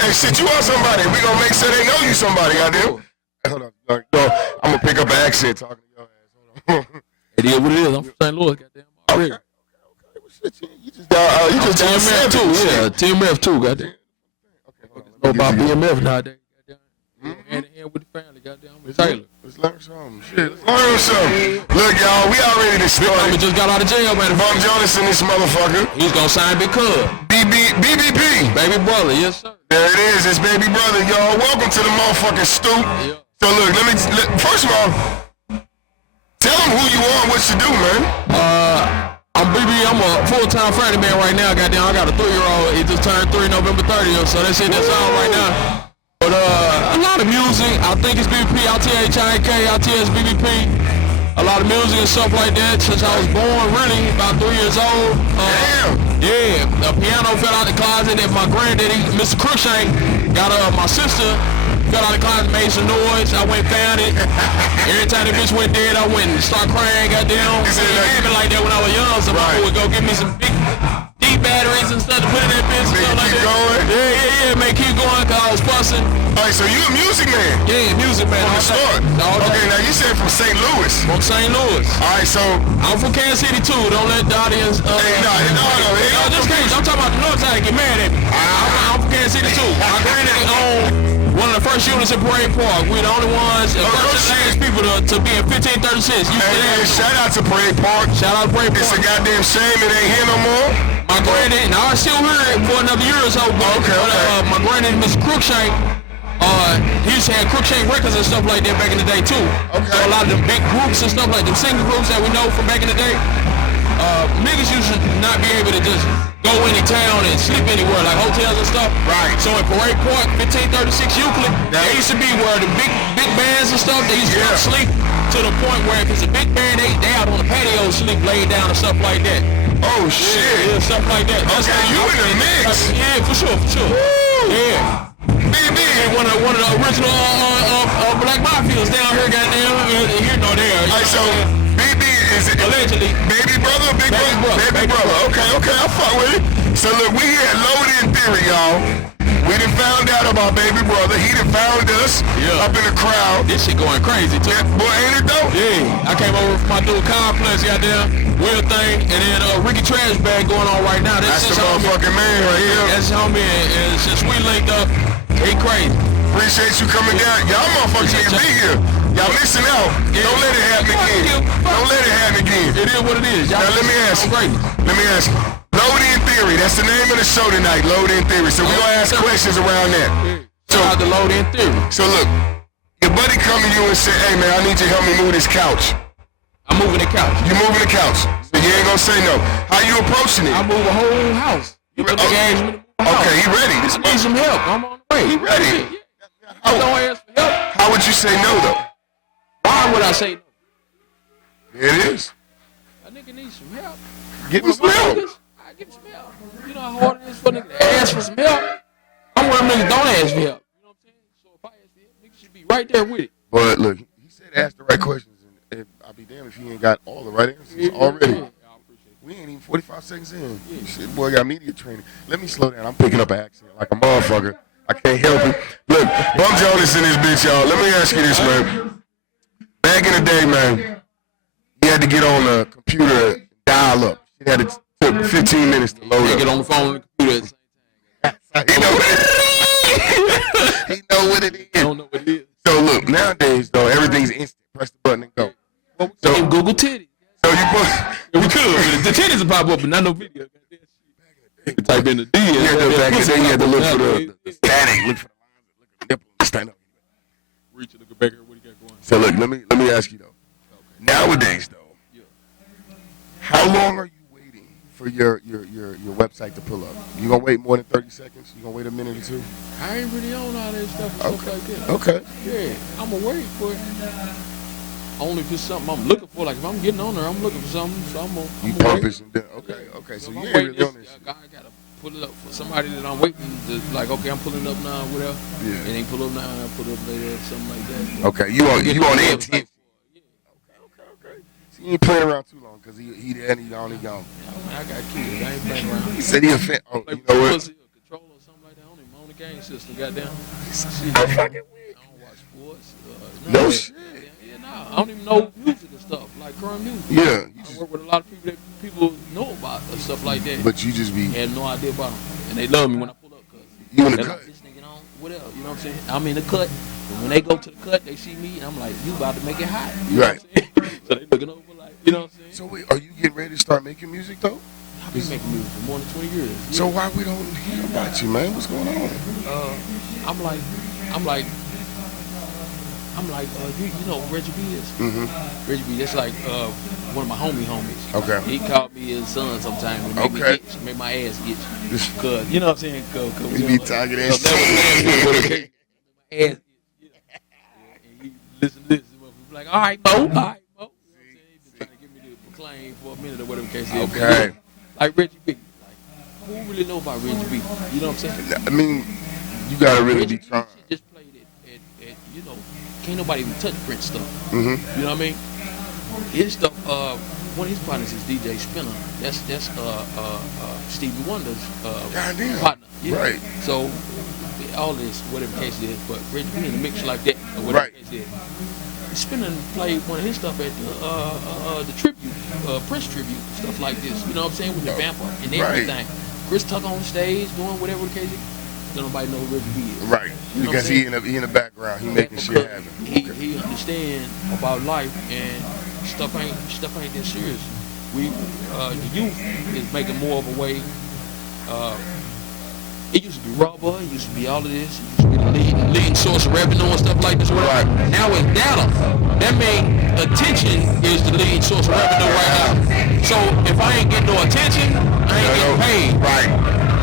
hey, shit, you are somebody. We gonna make sure they know you somebody, goddamn. Hold on, no, I'm gonna pick up an accent talking to your ass. Hold on. It is what it is. I'm from St. Louis, goddamn. Already. Okay. Well, shit, you just TMF too, yeah. TMF too, goddamn. Okay, know about BMF nowadays, goddamn. Hand in hand with the family, goddamn. Taylor. Let's learn something. Shit, let's learn something. Look, y'all, we already the story. We just got out of jail, man. Bum Jonas and this motherfucker. He's gonna sign Big Cub. BBP. Baby brother, yes sir. There it is, it's baby brother, y'all. Welcome to the motherfucking Stoop. Yeah. So look, first of all, tell them who you are and what you do, man. I'm BB. I'm a full-time Friday man right now. Goddamn, I got a 3-year-old. He just turned 3 November 30th, so that's it. That's all right now. But a lot of music. I think it's BBP. ITHIK. ITS BBP. A lot of music and stuff like that since I was born. Really, about 3 years old. Damn. Yeah, the piano fell out the closet, and my granddaddy, Mr. Crookshank, got my sister. Fell out the closet, made some noise. I went found it. Every time the bitch went dead, I went and started crying. Goddamn. It happened like that when I was young. So my would go give me some big deep batteries and stuff to put in that bitch. Make and stuff like keep that. going. Yeah, man, keep going cause I was fussing. All right, so you a music man? Yeah, music man. From the start. Okay, now you said from St. Louis. From St. Louis. All right, so I'm from Kansas City too. Don't let the audience. No, just case. I'm talking about the north side. Get mad at me. I'm from Kansas City too. My granddaddy owned one of the first units in Parade Park. We're the only ones, first and last people to be in 1536. Shout out to Parade Park. Shout out to Parade Park. It's a goddamn shame it ain't here no more. My granddaddy, now I still hear it for another year or so. Okay. My granddaddy, Mr. Crookshank, he used to have Crookshank records and stuff like that back in the day too. Okay. So a lot of them big groups and stuff like them singing groups that we know from back in the day. Niggas used to not be able to just go any town and sleep anywhere, like hotels and stuff. Right. So in Parade Park, 1536 Euclid, they used to be where the big bands and stuff, they used to come sleep to the point where if it's a big band, they out on the patio sleep, laid down and stuff like that. Oh shit. Yeah, stuff like that. Okay, you in the mix. Yeah, for sure. Woo. Yeah. BB. One of the original Black Mafias down here, goddamn, here nor there. All right, so BB is it allegedly baby brother, big brother, baby brother. Okay, I fuck with it. So look, we here at Loaded in Theory, y'all. We done found out about baby brother. He done found us up in the crowd. This shit going crazy too. Boy, ain't it though? Yeah. I came over from my dude Complex, goddamn, Will Thing, and then Ricky Trash Bag going on right now. That's the motherfucking man right here. That's homie, and since we linked up, he crazy. Appreciate you coming down. Y'all motherfuckers need to be here. Y'all missing out. Don't let it happen again. Don't let it happen again. It is what it is. Now let me ask you. Loaded in Theory. That's the name of the show tonight. Loaded in Theory. So we gonna ask questions around that. So the Loaded in Theory. So look, your buddy come to you and say, "Hey man, I need you to help me move this couch." I'm moving the couch. You moving the couch. So you ain't gonna say no. How you approaching it? I move a whole house. Okay, he ready. I need some help. I'm on the way. He ready. Don't ask for help. How would you say no though? Why would I say no? There it is. A nigga needs some help. Give him some help. I give him some help. You know how hard it is for a nigga to ask for some help? I'm one of them niggas don't ask for help. You know what I'm saying? So if I ask for help, niggas should be right there with it. But look, he said ask the right questions, and I'll be damned if he ain't got all the right answers already. Yeah. We ain't even 45 seconds in. Shit, boy, got media training. Let me slow down. I'm picking up an accent like a motherfucker. I can't help it. Look, Bum Jonas in this bitch, y'all. Let me ask you this, man. Back in the day, man, you had to get on the computer and dial up. It had to took 15 minutes to load up. Get on the phone and the computer at the same time. He know what it is. He know what it is. I don't know what it is. So look, nowadays, though, everything's instant. Press the button and go. So Google titties. So you put... We could. The titties will pop up, but not no video. You type in the D. You had to look for the static. Look for the lines. Look at the nipple. Stand up. Reach and look back here. What do you got going? So look, let me ask you though. Okay. Nowadays though, how long are you waiting for your website to pull up? You gonna wait more than 30 seconds? You gonna wait a minute or two? I ain't really on all that stuff and stuff like that. Okay. Yeah, I'm gonna wait for it. Only if it's something I'm looking for. Like if I'm getting on there, I'm looking for something. So I'm gonna. You pump it and then okay. So you ain't really on this. I gotta pull it up for somebody that I'm waiting to. Like okay, I'm pulling up now, whatever. Yeah. It ain't pull up now. I pull up later, something like that. Okay, you on the intent. Okay. So you ain't playing around too long because he there and he on. I got kids. I ain't playing around. He said he offend. Oh, you know what? Control or something like that. I don't even own a the game system, goddamn. Shit. I don't watch sports. No shit. Yeah, nah. I don't even know music and stuff, like current music. Yeah. I work with a lot of people that people know about and stuff like that. But you just be. Have no idea about them. And they love me when I pull up, cuz. You in the cut. Like, this nigga on, whatever, you know what I'm saying? I'm in the cut. And when they go to the cut, they see me, and I'm like, you about to make it hot. You know Right. what I'm saying? So they looking over like, you know what I'm saying? So wait, are you getting ready to start making music though? I've been making music for more than 20 years. Yeah. So why we don't hear about you, man? What's going on? I'm like, you know who Reggie B is? Mm-hmm. Reggie B, that's like one of my homies. Okay. He called me his son sometime and make me itch, make my ass itch. Cause you know what I'm saying? Cause We be talking that shit. ass itch. And he listen. Be like, all right, Mo. You know what I'm saying? He been trying to get me to proclaim for a minute or whatever the case is. Okay. Like Reggie B. Like, who really know about Reggie B? You know what I'm saying? I mean, you gotta really Reggie be trying. B just played it at you know, can't nobody even touch Prince stuff. Mm-hmm. You know what I mean? His stuff, one of his partners is DJ Spinner. That's Stevie Wonder's Goddamn. partner. Yeah. Right. So all this, whatever the case is, but Reggie B in the mix like that, or whatever Right. the case is. Spinner played one of his stuff at the tribute, Prince tribute, stuff like this. You know what I'm saying? With the vamp up and everything. Right. Chris Tucker on the stage doing whatever the case is. Don't nobody know who Reggie B is. Right. You know Because he in the background, he making shit happen. He understand about life and stuff ain't that serious. We the youth is making more of a way. It used to be rubber, it used to be all of this, it used to be the leading source of revenue and stuff like this. Right. Now it's data. That means attention is the leading source of revenue right now. So if I ain't getting no attention, I ain't getting paid. Right.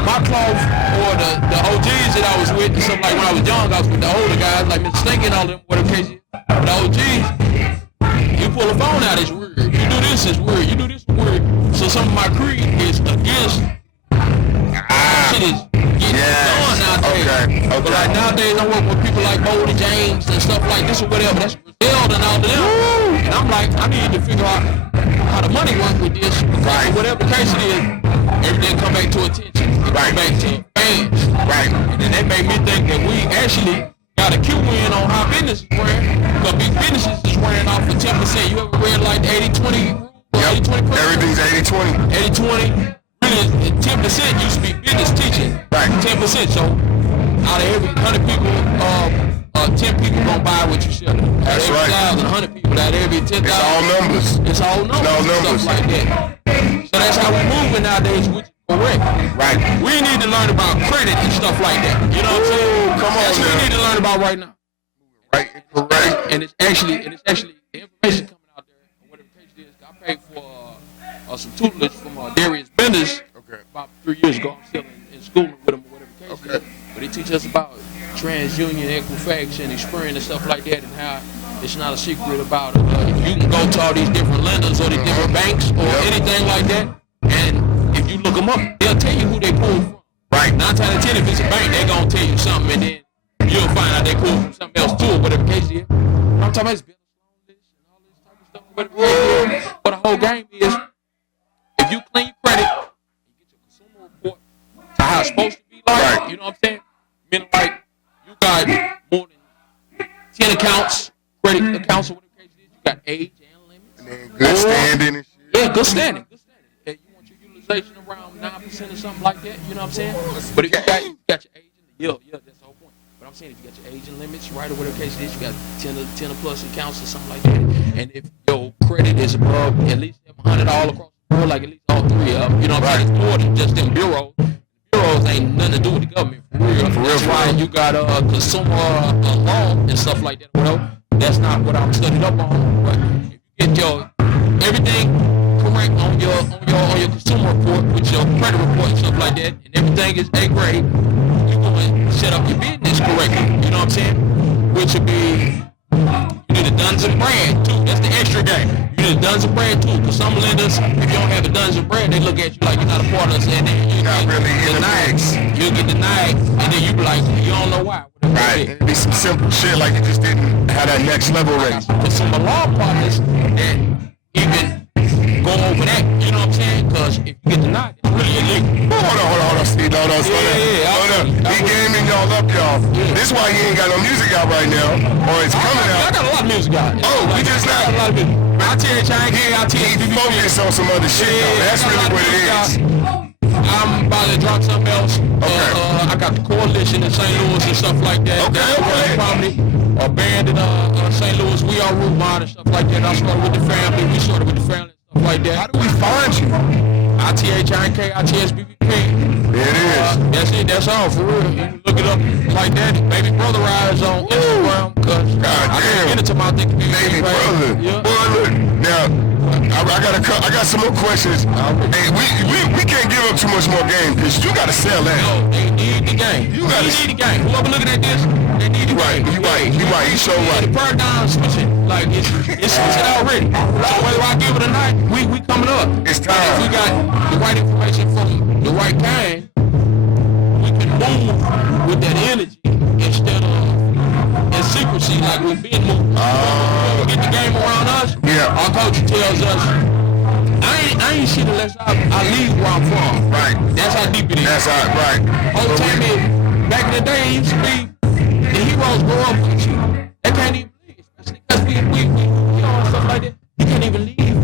My cloth or the OGs that I was with, and stuff like when I was young, I was with the older guys like Mr. Stinky and all them, whatever case is. The OGs, you pull a phone out, it's weird. You do this, it's weird. You do this, it's weird. So some of my creed is against shit is getting done nowadays. Okay. But like nowadays, I work with people like Boldy James and stuff like this or whatever. That's Brazil and all of them. And I'm like, I need to figure out how the money work with this. Right. Whatever the case it is, everything come back to attention. It come back to fans. Right. And then they made me think that we actually got a Q-win on how business is ran. Because big businesses is running off for 10%. You ever read like the 80-20 rule? Yep. 80-20 Everything's 80-20. 80-20. Really, 10% used to be business teaching. Right. 10%. So out of every 100 people, 10 people gonna buy what you sell. That's right. 100 people, out of every 10,000. It's all numbers. It's all numbers. It's all numbers. Stuff like that. So that's how we're moving nowadays, which is correct. Right. We need to learn about credit and stuff like that. You know what I'm saying? Come on That's what now. we need to learn about right now. Right. Correct. And it's actually the information coming out there. Whatever the case is, I paid for some tutelage from Darius Benders about 3 years ago. I'm still in school with him, or whatever the case is. But he teaches us about TransUnion, Equifax, and Experian and stuff like that, and how it's not a secret about you can go to all these different lenders or these different banks or anything like that, and if you look them up, they'll tell you who they pulled from. Right. 9 times out of 10, if it's a bank, they're gonna tell you something, and then you'll find out they pulled from something else too, or whatever the case is. I'm talking about is business loan list and all this type of stuff, whatever the case is. But the whole game is, if you clean your credit, you get your consumer report to how it's supposed to be like, you know what I'm saying? Meaning like, you got more than 10 accounts, credit accounts, or whatever the case is. You got age and limits. And then good standing and shit. Yeah, good standing. Good standing. And you want your utilization around 9% or something like that, you know what I'm saying? But if you got your age and that's the whole point. But I'm saying if you got your age and limits, right, or whatever the case is, you got 10 or plus accounts or something like that. And if your credit is above at least 100 all across the board, like at least all 3 of them, you know what I'm saying? It's more than just them bureaus. Bureaus ain't nothing to do with the government, for real. That's why you got consumer law and stuff like that. Well, that's not what I'm studied up on. But if you get your everything correct on your consumer report with your credit report and stuff like that, and everything is A grade, you going to set up your business correctly. You know what I'm saying? Which would be, you need a Duns and Brad too. That's the extra game. You need a Duns and Brad too, because some lenders, if you don't have a Duns and Brad, they look at you like you're not a part of us, and then you Not get really in the denied. mix. You'll get denied, and then you be like, you don't know why. Right. It'd be some simple shit like you just didn't have that next level I ready. got some consumer law partners that even go over that, you know what I'm saying? Because if you get denied, it's really illegal. Hold on. Steve, hold on. Yeah. He gave me your all up, y'all. This is why he ain't got no music out right now, or it's coming I out. got a lot of music out. Oh, we just I got a not. lot of music. He focused on some other shit, though. That's really what it is. I'm about to drop something else. Okay. I got the Coalition in St. Louis and stuff like that. Okay. Probably a band in St. Louis. We are Root Mod and stuff like that. I started with the family. We started with the family and stuff like that. How do we find you? ITHINK, There it is. That's it. That's all for real. You can look it up like that. Baby Brother Rise on Instagram. Cause I can't get into my thing. Baby brother. Yeah. Boy, look. Now, I got some more questions. Hey, we can't give up too much more game because you got to sell that. No, they need the game. You They need the game. Whoever looking at this, they need the game. You right. You so right. The paradigm switching. Like it's switching already. So whether I give it a night, we coming up. It's time. If we got the right information from the right kind, we can move with that energy instead of in secrecy like we've been moving. Get the game around us. Yeah. Our coach tells us, I ain't shit unless I leave where I'm from. Right. That's how deep it is. That's how, right. Whole time back in the day, it used to be the heroes grow up with you. They can't even leave, especially because we and stuff like that. You can't even leave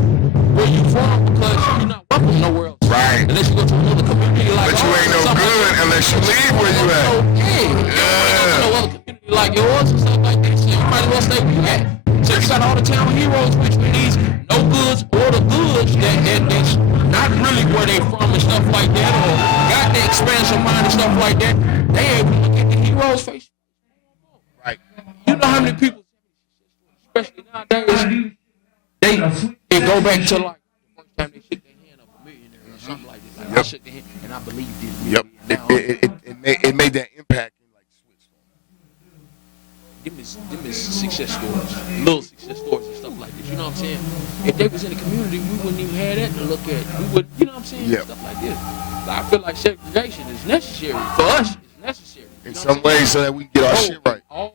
where you from because you're not welcome nowhere else. Right. Unless you go to another community like But you ain't no good unless you leave where you at. Yeah. No other community like yours and stuff like that. So you might as well stay where you at. So you got all the town heroes, which means no goods or the goods that's not really where they from and stuff like that, or got the expansive mind and stuff like that. They able to look at the heroes' face. Right. You know how many people, especially nowadays, they go back to like the first time they shook their hand of a millionaire or something like that. Like, I shook their hand and I believed it. Yep. It made that impact in like Switch. Them is success stories, little success stories and stuff like this. You know what I'm saying? If they was in the community, we wouldn't even have that to look at. We would, you know what I'm saying? Yep. Stuff like this. Like, I feel like segregation is necessary for us. It's necessary In some ways, so that we get our shit right. Always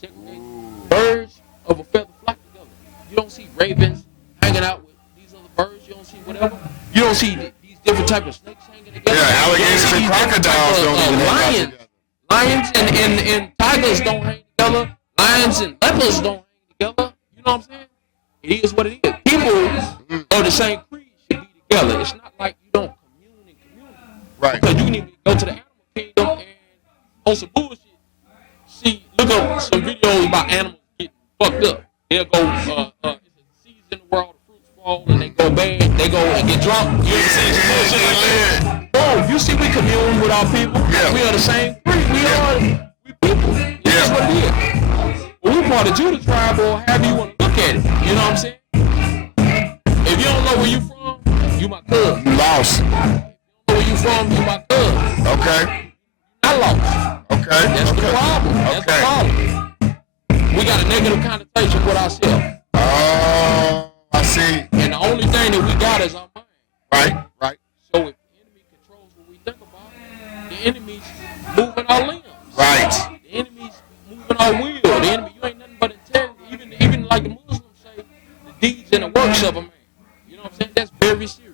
segregate. Birds of a feather flock together. You don't see ravens hanging out with these other birds. You don't see whatever. You don't see these different types of snakes hanging together. Yeah, alligators and crocodiles don't even hang out lions. together. Lions and tigers don't hang together. Lions and leopards don't hang together. You know what I'm saying? It is what it is. People of the same creed should be together. It's not like you don't commune in community. Right. Because you can even go to the animal kingdom and on some bullshit. See, look up some videos about animals getting fucked up. They'll go, it's a season where all the fruits fall and they go bad. They go and get drunk. You ever seen some bullshit like that? Bro, you see we commune with our people. Yeah. We are the same creed. We people. That's what it is. Well, we part of Judah tribe or however you want to look at it. You know what I'm saying? If you don't know where you from, you my cousin. You lost. If you don't know where you from, you my cousin. Okay. I lost. Okay. That's the problem. That's the problem. We got a negative connotation with ourselves. Oh, I see. And the only thing that we got is our mind. Right. So if the enemy controls what we think about, the enemy's moving our limbs. Right. The enemy's moving our will. The enemy, you ain't nothing but integrity. Even like the Muslims say, the deeds and the works of a man. You know what I'm saying? That's very serious.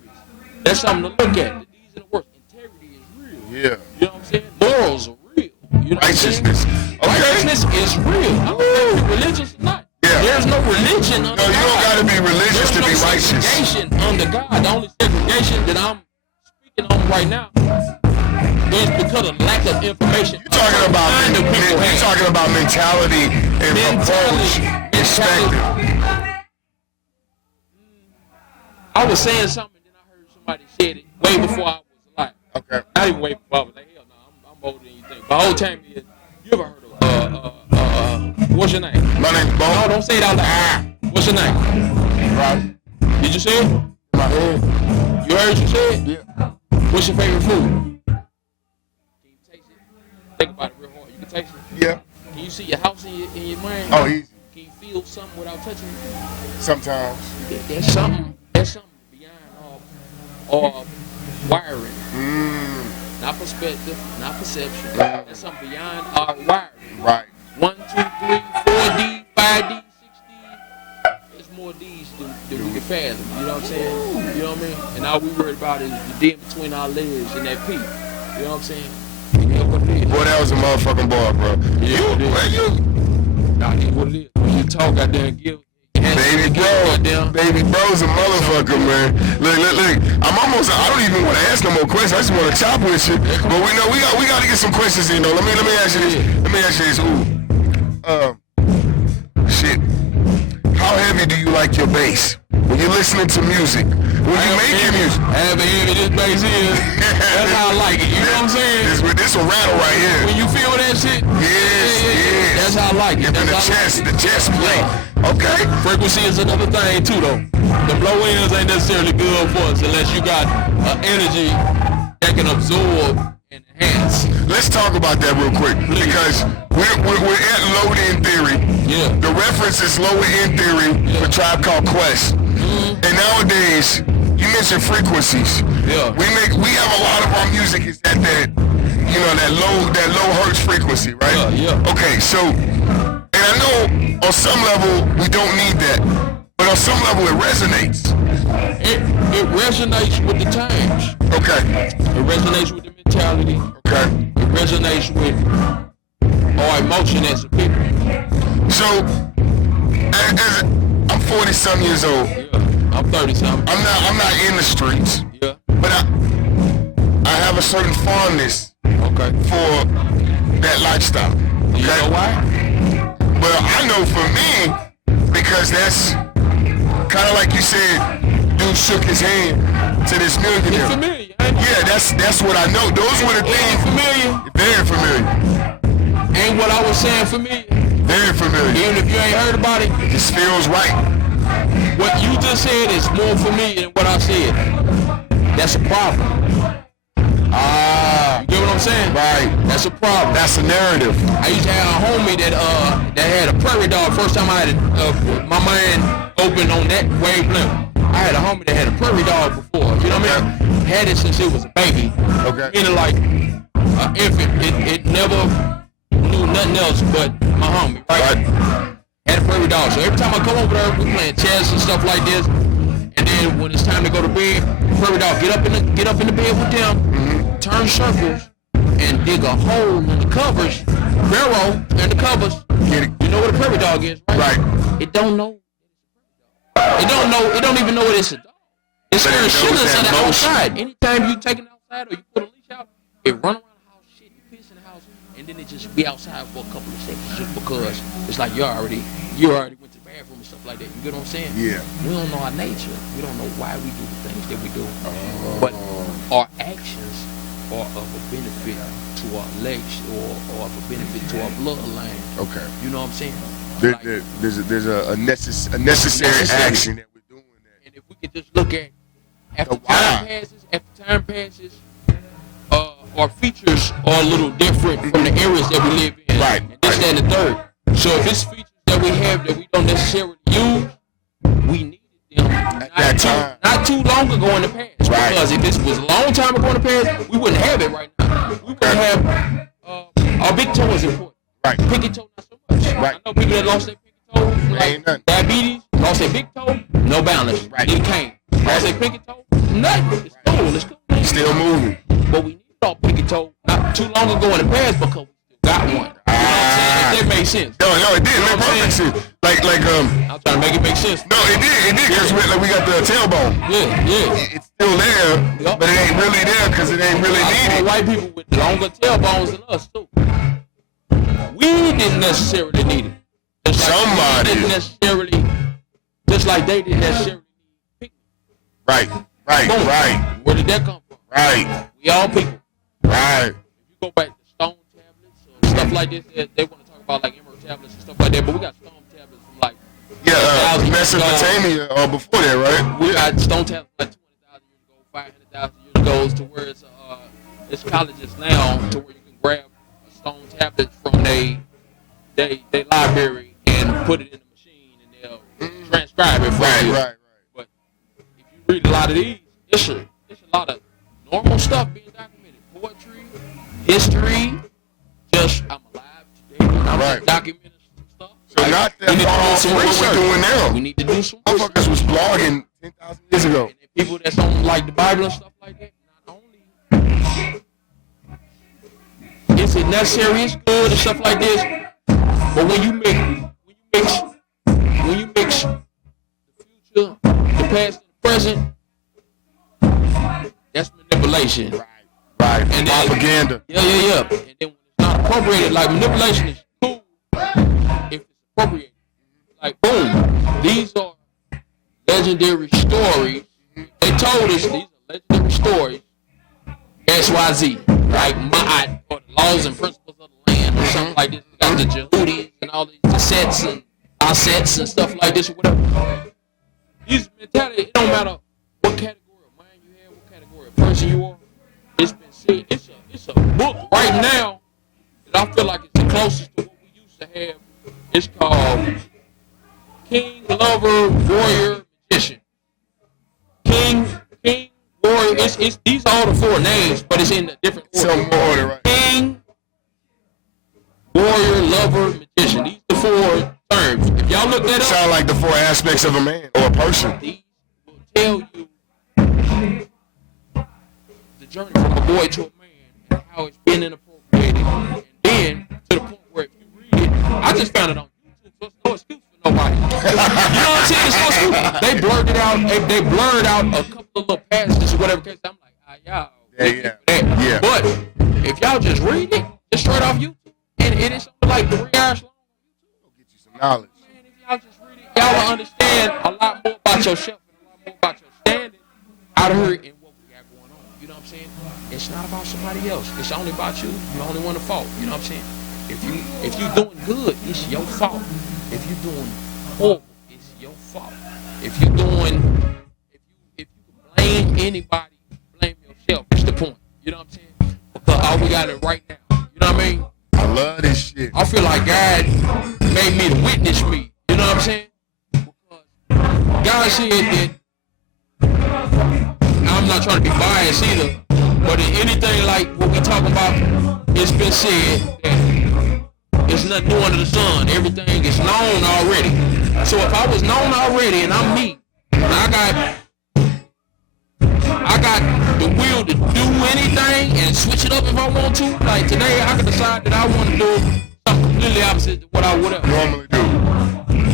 That's something to look at. The deeds and the works. Integrity is real. Yeah. You know what I'm saying? Morals are real. You know Righteousness. What I'm saying? Righteousness is real. I don't care if you're religious or not. Yeah. There's no religion under No, you don't got to be religious There's to no be righteous. segregation under God. The only segregation that I'm speaking on right now is because of lack of information. You're talking about mentality and approach, perspective. I was saying something, and then I heard somebody said it way before I was alive. Okay. Not even way before I was like, hell no, I'm older than you think. But the whole time is, you ever heard of, what's your name? My name's Bo. No, don't say it out loud. What's your name? Right. Did you say it? My head. You heard you say it? Yeah. What's your favorite food? Can you taste it? Think about it real hard. You can taste it? Yeah. Can you see your house in your mind? Oh, easy. Can you feel something without touching it? Sometimes. There's something beyond our wiring. Not perspective, not perception. There's something beyond our wiring. Right. 1, 2, 3, 4D, 5D, 6D. There's more D's than we can fathom. You know what I'm saying? You know what I mean? And all we worried about is the D in between our legs and that P. You know what I'm saying? And you know what it is. Boy, that was a motherfucking bar, bro. Yeah, nah, it what it is. When you talk, goddamn, baby bro's a motherfucker, man. Look. I don't even want to ask no more questions. I just want to chop with you. But we know we got to get some questions in though. Let me ask you this. Let me ask you this. Shit. How heavy do you like your bass when you're listening to music? When you making music? However heavy this bass is, that's how I like it. You know what I'm saying? This a rattle right here. When you feel that shit, yes. That's how I like it. And the chest play. Okay. Frequency is another thing too, though. The blow ends ain't necessarily good for us unless you got energy that can absorb and enhance. Let's talk about that real quick because we're at Low End Theory. Yeah. The reference is Low End Theory for Tribe Called Quest. Mm-hmm. And nowadays, you mentioned frequencies. Yeah. We have a lot of our music is at that low hertz frequency, right? Yeah. Okay, so, and I know on some level we don't need that, but on some level it resonates. It resonates with the times. Okay. It resonates with the mentality. Okay. It resonates with our emotion as a people. So, as I'm 40-some years old. Yeah. I'm 30-something. I'm not in the streets. Yeah. But I have a certain fondness. Okay. For that lifestyle. Okay? You know why? Well, I know for me, because that's kind of like you said, dude shook his hand to this millionaire. It's familiar. Yeah, that's what I know. Those were the things. Familiar. Very familiar. Ain't what I was saying familiar. Very familiar. Even if you ain't heard about it. It just feels right. What you just said is more familiar than what I said. That's a problem. You get what I'm saying? Right. That's a problem. That's a narrative. I used to have a homie that had a prairie dog. First time I had my mind opened on that wavelength. I had a homie that had a prairie dog before. You know what I mean? Had it since it was a baby. Okay. Meaning like an infant. It never knew nothing else but my homie. Right? Had a prairie dog. So every time I come over there, we playing chess and stuff like this. And then when it's time to go to bed, prairie dog get up in the bed with them. Mm-hmm. Turn circles and dig a hole in the covers, barrel in the covers. You know what a prairie dog is, right? Right. It don't know. It don't even know what it's a dog. It's scared shitless of the outside. Anytime you take it outside or you put a leash out, it run around the house, shit, you piss in the house, and then it just be outside for a couple of seconds just because it's like you already went to the bathroom and stuff like that. You get what I'm saying? Yeah. We don't know our nature. We don't know why we do the things that we do. But our actions are of a benefit to our legs or of a benefit to our bloodline. Okay. You know what I'm saying? There's a necessary action that we're doing. And if we could just look at after time passes, our features are a little different from the areas that we live in. Right. And this, that, and the third. So if it's features that we have that we don't necessarily use, we needed them not too long ago in the past. Right. Because if this was a long time ago in the past, we wouldn't have it right now. We wouldn't have our big toe is important. Right. Pinky toe not so much. Right. I know people that lost their pinky toe, like diabetes, lost their big toe, no balance. Right. Need a cane. Lost their pinky toe, nothing. It's cool. It's cool. Still moving. But we needed our pinky toe not too long ago in the past because we still got one. You know what I'm saying? If that makes sense. No, it did. It made perfect sense. Like I'm trying to make it make sense. No, it did, because we got the tailbone. Yeah. It's still there, but it ain't really there because it ain't really needed. White people with longer tailbones than us too. We didn't necessarily need it. Somebody didn't necessarily, just like they didn't necessarily need it. Right. Where did that come from? Right. We all people. Right. If you go back to stone tablets or stuff like this, they want to talk about like emerald tablets and stuff like that, but we got stone tablets from like Mesopotamia or before that, right? We got stone tablets like 20,000 years ago, 500,000 years ago, to where it's colleges now to where you can grab a stone tablet from they library and put it in the machine and they'll transcribe it for you. Right. But if you read a lot of these, it's a lot of normal stuff being documented. Poetry, history, just I'm alive today. I'm just documenting stuff. So not that far from what we're doing now. We need to do some research. Motherfuckers was blogging 10,000 years ago. And people that's on like the Bible and stuff like that, not only is is it necessary? It's good and stuff like this. But when you mix the future, the past, and the present, that's manipulation. Right. And propaganda. Yeah. And then when it's not appropriated, like manipulation is cool if it's appropriated. Like boom, these are legendary stories. They told us these are legendary stories. XYZ, like or the laws and principles of the land or something like this. We got the Jehudis and all these sets and assets and stuff like this or whatever. These mentality, it don't matter what category of mind you have, what category of person you are. It's been said. It's a book right now that I feel like it's the closest to what we used to have. It's called King, Lover, Warrior, Magician. King, Warrior. It's these are all the four names, but it's in a different order. Some order, right? King, Warrior, Lover, Magician. These are the four terms. If y'all look that up, sound like the four aspects of a man or a person. These will tell you the journey from a boy to a man and how it's been inappropriated, and then to the point where if you read it, I just found it on YouTube, so it's no excuse for nobody. You know what I'm saying? It's no excuse. They blurred it out. They blurred out a couple of little passages or whatever case. I'm like, y'all. Yeah. But if y'all just read it, just straight off YouTube, and it is something like 3 hours long. It'll get you some knowledge. Man, if y'all just read it, y'all will understand a lot more about yourself and a lot more about your standing out here and what we got going on. You know what I'm saying? It's not about somebody else. It's only about you. You're the only one to fault. You know what I'm saying? If you doing good, it's your fault. If you doing horrible, it's your fault. If you blame anybody, blame yourself. That's the point. You know what I'm saying? Because all we got is right now. You know what I mean? I love this shit. I feel like God made me to witness me. You know what I'm saying? Because God said that, I'm not trying to be biased either, but in anything like what we talking about, it's been said that it's nothing new under the sun. Everything is known already. So if I was known already and I'm me, and I got the will to do anything and switch it up if I want to. Like today, I can decide that I want to do something completely opposite to what I would have normally do.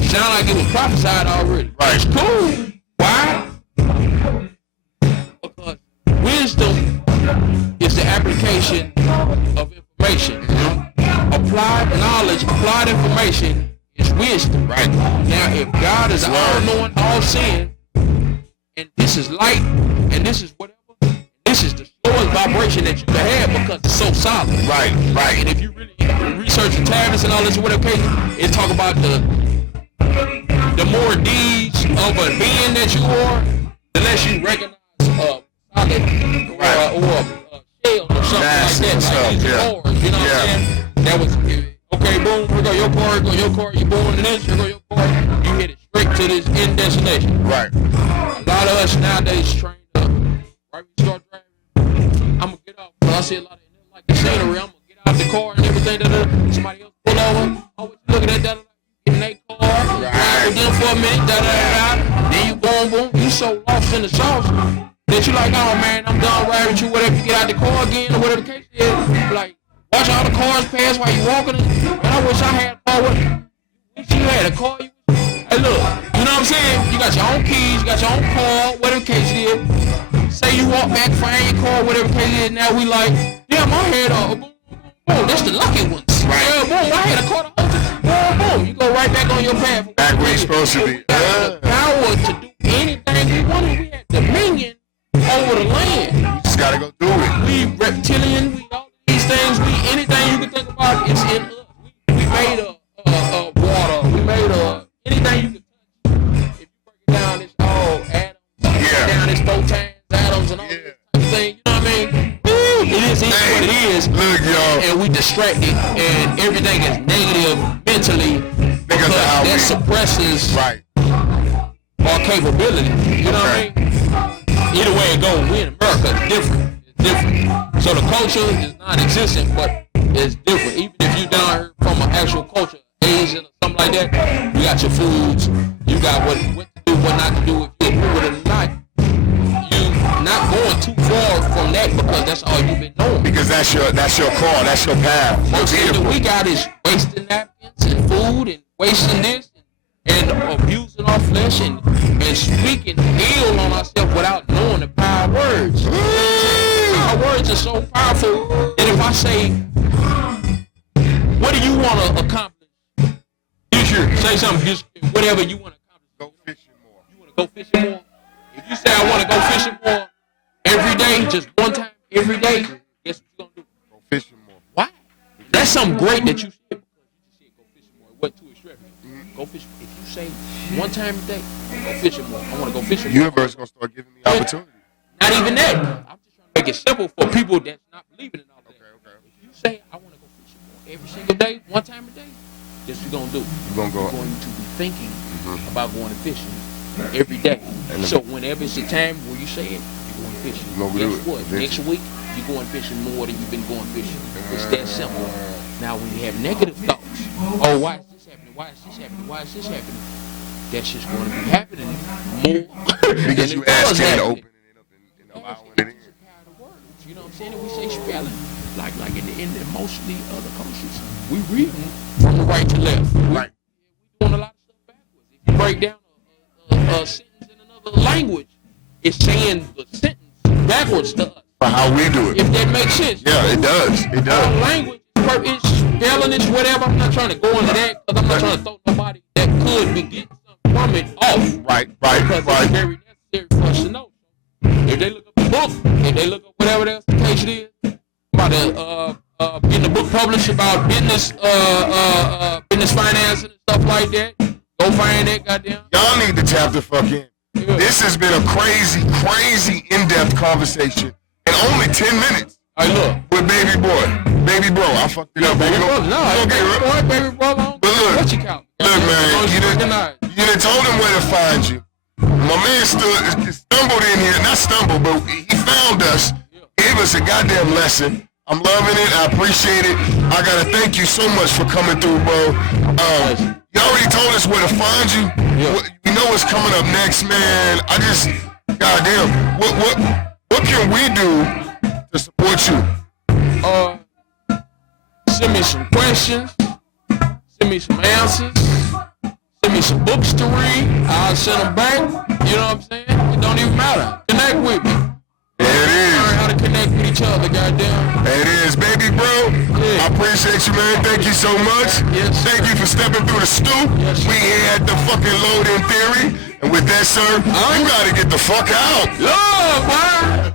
Sound like it was prophesied already. Right. It's cool. Why? Because wisdom is the application of information. Applied knowledge, applied information is wisdom. Right. Now, if God is all-knowing, all-seeing, and this is light, and this is whatever, this is the slowest vibration that you can have because it's so solid. Right. And if you really research the tablets and all this, whatever case, it talk about the more deeds of a being that you are, the less you recognize a solid or a shell or something like that. Like these cores, you know what I'm saying? That was, okay, boom, here go your car, you born in this, here go your car, you hit it straight to this end destination. Right. A lot of us nowadays trained up. Right when you start driving, I'm going to get off. I see a lot of like the scenery, I'm going to get out the car and everything, somebody else pull over, oh, what you looking at, get in that car, ride with them for a minute, then you boom, you so lost in the sauce that you like, oh man, I'm done riding with you, whatever, you get out the car again, or whatever the case is, like, watch all the cars pass while you walking. Man, I wish I had a car with you. Wish you had a car. Hey, look, you know what I'm saying? You got your own keys, you got your own car, whatever the case is. Say you walk back, find your car, whatever the case is. Now we like, yeah, my head boom, that's the lucky ones. Right. Yeah, boom, I had a car to hold you. Boom, you go right back on your path. Back where you're supposed to be. We got the power to do anything we wanted. We had dominion over the land. You just gotta go do it. We reptilian, we all these things, anything you can think about is in us. We made a water, we made anything you can touch. If you break it down, it's all atoms. Yeah. Down it's photons, atoms, and all that type of thing. You know what I mean? It is what it is. Look, y'all. And we distracted, and everything is negative mentally because that suppresses our capability. You know what I mean? Either way it goes, we in America, it's different. So the culture is non-existent, but it's different. Even if you down here from an actual culture, Asian or something like that, you got your foods, you got what to do, what not to do. If you agree with it or not, you not going not too far from that because that's all you've been doing. Because that's your call, that's your path. Most thing that we got is wasting napkins and food and wasting this and abusing our flesh and speaking ill on ourselves without knowing the power of words. Our words are so powerful that if I say, what do you want to accomplish? You should say something, just whatever you want to accomplish. Go fishing more. You want to go fishing more? If you say I want to go fishing more every day, just one time every day, guess what you're going to do? Go fishing more. Why? That's something great that you said because you just said go fishing more. It wasn't too extravagant. Go fishing. If you say one time a day, go fishing more. I want to go fishing more. Universe going to start giving me opportunity. Not even that. I'm just trying to make it simple for people that's not believing in all that. Okay. If you say I want to go fishing more every single day, one time a day, guess what you're going to do? You're going to be thinking about going to fishing every day. So whenever it's a time where you say it, you're going fishing. Guess what? Next week, you're going fishing more than you've been going fishing. It's that simple. Now, when you have negative thoughts, oh, why is this happening? Why is this happening? Why is this happening? That's just going to be happening more. Because you asked him to open it up and allowing it in. You know what I'm saying? And we say spelling. Like in mostly other cultures, we reading from the right to left. Right. We doing a lot of stuff backwards. If you break down a sentence in another language, it's saying the sentence backwards to us. For how we do it. If that makes sense. Yeah, it does. It does. Our language, it's spelling, it's whatever. I'm not trying to go into that because I'm not trying to throw nobody that could be getting something from it off. Right. Because it's very necessary for us to know. If they look up the book, if they look up whatever else the case it is, about getting a book published about business, business financing and stuff like that, go find that goddamn. Y'all need to tap the fuck in. Yeah. This has been a crazy in-depth conversation in only 10 minutes. Hey, look. With Baby Bro, I fucked it up. Baby Bro, no, Baby Bro, but look, what you count? Look, man, you done told him where to find you. My man stumbled in here, not stumbled, but he found us, gave us a goddamn lesson. I'm loving it. I appreciate it. I gotta thank you so much for coming through, bro. You already told us where to find you. Yeah. You know what's coming up next, man. I just, goddamn, what can we do to support you? Send me some questions. Send me some answers. Send me some books to read. I'll send them back. You know what I'm saying? It don't even matter. Connect with me. There it is. Learn how to connect with each other, goddamn. There it is, Baby Bro. Yeah. I appreciate you, man. Thank you so much. Yes, Thank you for stepping through the stoop. Yes, we here at the fucking Load In Theory. And with that, sir, you gotta get the fuck out. Love, man.